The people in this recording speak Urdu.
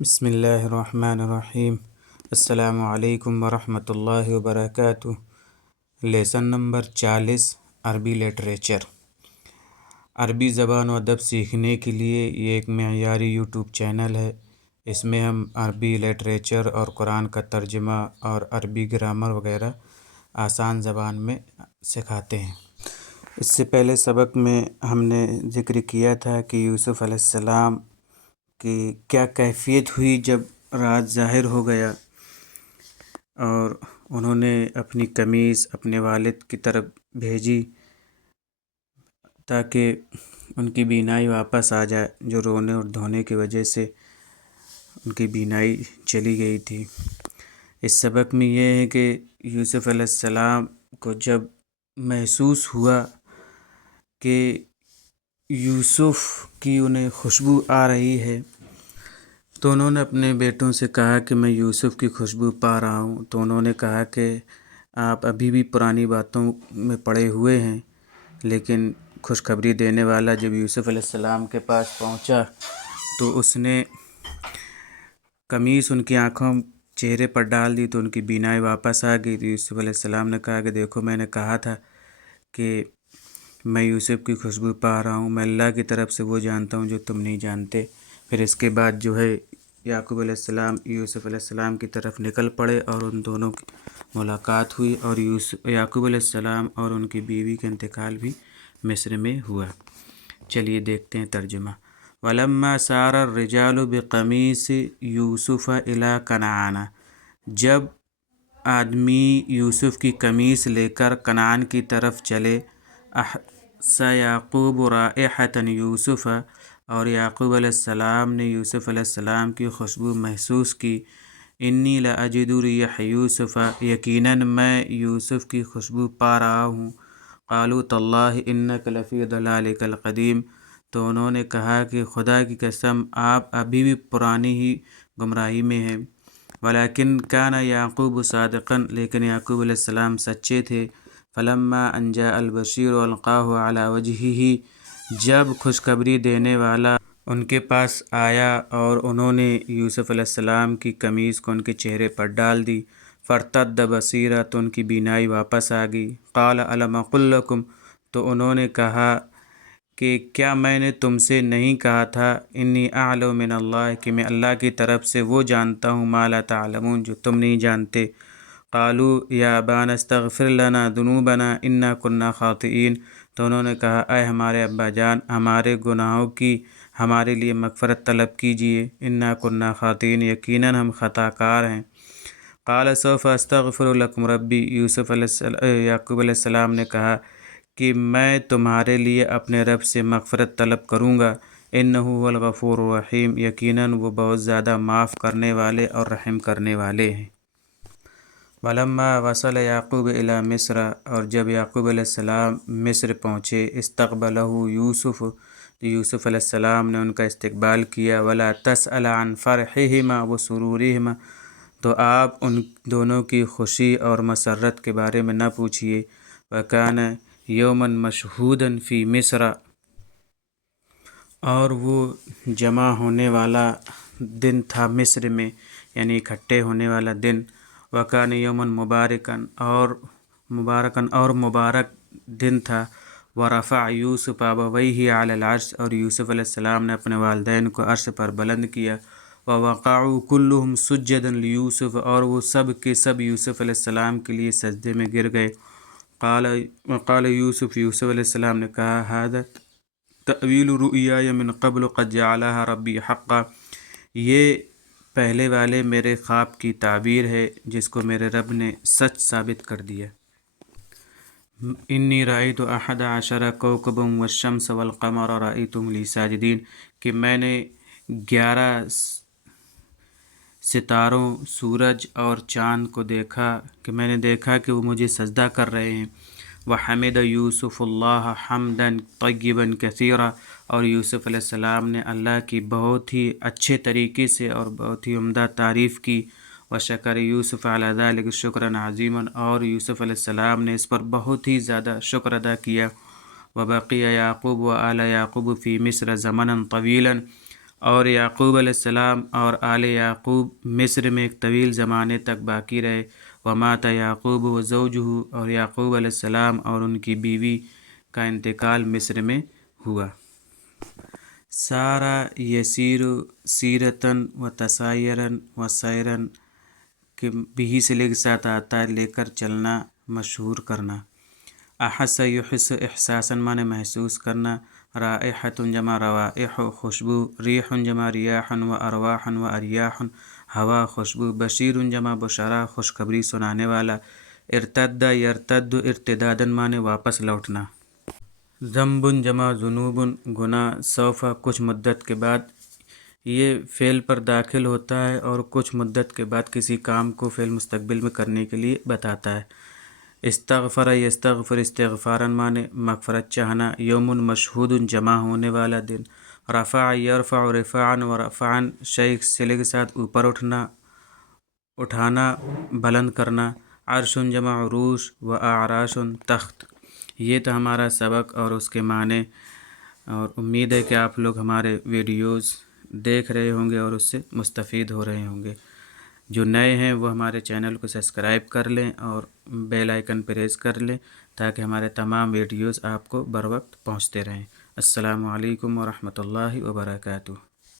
بسم اللہ الرحمن الرحیم۔ السلام علیکم ورحمۃ اللہ وبرکاتہ۔ لیسن نمبر 40، عربی لٹریچر۔ عربی زبان و ادب سیکھنے کے لیے یہ ایک معیاری یوٹیوب چینل ہے۔ اس میں ہم عربی لٹریچر اور قرآن کا ترجمہ اور عربی گرامر وغیرہ آسان زبان میں سکھاتے ہیں۔ اس سے پہلے سبق میں ہم نے ذکر کیا تھا کہ یوسف علیہ السلام کی کیا کیفیت ہوئی جب راز ظاہر ہو گیا اور انہوں نے اپنی قمیص اپنے والد کی طرف بھیجی تاکہ ان کی بینائی واپس آ جائے، جو رونے اور دھونے کی وجہ سے ان کی بینائی چلی گئی تھی۔ اس سبق میں یہ ہے کہ یوسف علیہ السلام کو جب محسوس ہوا کہ یوسف کی انہیں خوشبو آ رہی ہے تو انہوں نے اپنے بیٹوں سے کہا کہ میں یوسف کی خوشبو پا رہا ہوں۔ تو انہوں نے کہا کہ آپ ابھی بھی پرانی باتوں میں پڑے ہوئے ہیں، لیکن خوشخبری دینے والا جب یوسف علیہ السلام کے پاس پہنچا تو اس نے قمیص ان کی آنکھوں چہرے پر ڈال دی تو ان کی بینائی واپس آ گئی۔ تو یوسف علیہ السلام نے کہا کہ دیکھو، میں نے کہا تھا کہ میں یوسف کی خوشبو پا رہا ہوں، میں اللہ کی طرف سے وہ جانتا ہوں جو تم نہیں جانتے۔ پھر اس کے بعد جو ہے یعقوب علیہ السلام یوسف علیہ السلام کی طرف نکل پڑے اور ان دونوں کی ملاقات ہوئی، اور یعقوب علیہ السلام اور ان کی بیوی کا انتقال بھی مصر میں ہوا۔ چلیے دیکھتے ہیں ترجمہ۔ وَلَمَّا سَارَ الرِّجَالُ بِقَمِيصِ يُوسُفَ إِلَىٰ كَنْعَانَ، جب آدمی یوسف کی قمیص لے کر کنعان کی طرف چلے، أَحْسَ يَعْقُوبُ رَائِحَةَ يُوسُفَ، اور یعقوب علیہ السلام نے یوسف علیہ السلام کی خوشبو محسوس کی۔ انی لأجد ریح یوسف، یقیناً میں یوسف کی خوشبو پا رہا ہوں۔ قالوا تاللہ انک لفی ضلالک القدیم، تو انہوں نے کہا کہ خدا کی قسم آپ ابھی بھی پرانی ہی گمراہی میں ہیں۔ ولکن کان یعقوب صادقا، لیکن یعقوب علیہ السلام سچے تھے۔ فلما ان جاء البشیر القاہ علی وجہہ، جب خوشخبری دینے والا ان کے پاس آیا اور انہوں نے یوسف علیہ السلام کی قمیص کو ان کے چہرے پر ڈال دی، فارتد بصیرہ، تو ان کی بینائی واپس آ گئی۔ قال الم اقل لکم، تو انہوں نے کہا کہ کیا میں نے تم سے نہیں کہا تھا، انی اعلم من اللہ، کہ میں اللہ کی طرف سے وہ جانتا ہوں ما لا تعلمون، جو تم نہیں جانتے۔ قالوا یا ابانا استغفر لنا ذنوبنا انا کنا خاطئین، تو انہوں نے کہا اے ہمارے ابا جان، ہمارے گناہوں کی ہمارے لیے مغفرت طلب کیجیے، انا کنا خاطئین، یقیناً ہم خطا کار ہیں۔ قال سوف استغفر لکم ربی، یعقوب علیہ السلام نے کہا کہ میں تمہارے لیے اپنے رب سے مغفرت طلب کروں گا، انہ هو الغفور الرحیم، یقیناً وہ بہت زیادہ معاف کرنے والے اور رحم کرنے والے ہیں۔ ولما وصل یعقوب الی مصر، اور جب یعقوب علیہ السلام مصر پہنچے، استقبلہ یوسف، تو یوسف علیہ السلام نے ان کا استقبال کیا۔ ولا تسأل عن فرحہما وسرورہما، تو آپ ان دونوں کی خوشی اور مسرت کے بارے میں نہ پوچھیے۔ وکان یوما مشہودا فی مصر، اور وہ جمع ہونے والا دن تھا مصر میں، یعنی اکٹھے ہونے والا دن۔ وکان یوما مبارکا، اور مبارک دن تھا۔ ورفع یوسف ابویہ علی العرش، اور یوسف علیہ السلام نے اپنے والدین کو عرش پر بلند کیا۔ ووقعوا کلہم سجدا لیوسف، اور وہ سب کے سب یوسف علیہ السلام کے لیے سجدے میں گر گئے۔ وقال یوسف، یوسف علیہ السلام نے کہا ھذا تأویل رؤیای من قبل قد جعلها ربی حقا، یہ پہلے والے میرے خواب کی تعبیر ہے جس کو میرے رب نے سچ ثابت کر دیا۔ انی رأیت احد عشر کوکبا والشمس والقمر رأیتهم لی ساجدین، کہ میں نے 11 ستاروں، سورج اور چاند کو دیکھا، کہ میں نے دیکھا کہ وہ مجھے سجدہ کر رہے ہیں۔ وحمد یوسف اللہ حمدا طیبا کثیرا، اور یوسف علیہ السلام نے اللہ کی بہت ہی اچھے طریقے سے اور بہت ہی عمدہ تعریف کی۔ وشکر یوسف علی ذلک شکرا عظیما، اور یوسف علیہ السلام نے اس پر بہت ہی زیادہ شکر ادا کیا۔ وبقی یعقوب وآل یعقوب فی مصر زمنا طویلا، اور یعقوب علیہ السلام اور آل یعقوب مصر میں ایک طویل زمانے تک باقی رہے۔ ومات یعقوب و زوجہ، اور یعقوب علیہ السلام اور ان کی بیوی کا انتقال مصر میں ہوا۔ سارا یسیر سیرتاً و تسائراً و سیراً، کہ بھی سے لے کے ساتھ آتا ہے لے کر چلنا، مشہور کرنا۔ احس یحس احساساً معنی محسوس کرنا۔ رائحۃ جمع روائح خوشبو، ریح جمع ریاح و ارواح و اریاح ہوا خوشبو، بشیر جمع بشرا خوشخبری سنانے والا۔ ارتد یرتد ارتداداً معنی واپس لوٹنا۔ ذنب جمع ذنوب گناہ، سوف کچھ مدت کے بعد، یہ فعل پر داخل ہوتا ہے اور کچھ مدت کے بعد کسی کام کو فعل مستقبل میں کرنے کے لیے بتاتا ہے۔ استغفر یستغفر استغفاراً معنی مغفرت چاہنا۔ یوم مشہود جمع ہونے والا دن۔ رفع یرفع رفعاً و رفعاً شیء صلے کے ساتھ اوپر اٹھنا، اٹھانا، بلند کرنا۔ عرش جمع عروش و اعراش تخت۔ یہ تو ہمارا سبق اور اس کے معنی، اور امید ہے کہ آپ لوگ ہمارے ویڈیوز دیکھ رہے ہوں گے اور اس سے مستفید ہو رہے ہوں گے۔ جو نئے ہیں وہ ہمارے چینل کو سبسکرائب کر لیں اور بیل آئیکن پریس کر لیں تاکہ ہمارے تمام ویڈیوز آپ کو بر وقت پہنچتے رہیں۔ السلام علیکم ورحمۃ اللہ وبرکاتہ۔